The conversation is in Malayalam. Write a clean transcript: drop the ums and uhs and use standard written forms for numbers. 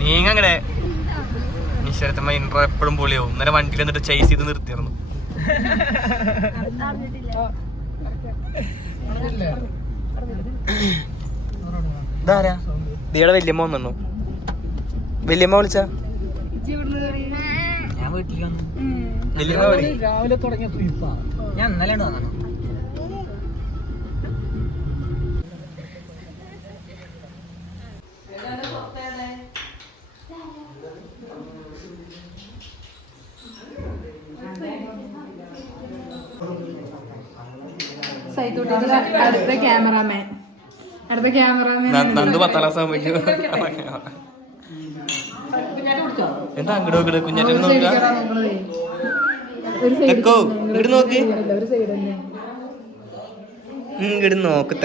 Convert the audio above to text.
നീങ്ങടെ നിശ്ചലത്തമ്മ ഇൻട്രോ എപ്പോഴും പൊളിയാവും. ഇന്നലെ വണ്ടിയിൽ എന്നിട്ട് ചേസ് ചെയ്ത് നിർത്തിയിരുന്നു. ഇതാരാ? ദിയുടെ വല്യമ്മ വന്നു. വല്യമ്മ വിളിച്ച ഞാൻ വീട്ടിൽ വന്നു. വല്യമ്മ രാവിലെ തുടങ്ങിയ ഞാൻ ഇന്നലെ വന്നു. അടുത്ത ക്യാമറാമാൻ നന്ദു 10ാം ക്ലാസ് ആകുമ്പോഴേക്കും എന്താ അങ്ങോട്ട് നോക്കണ കുഞ്ഞാറ്റ നോക്കാം. ഇങ്ങോട്ട് നോക്ക്.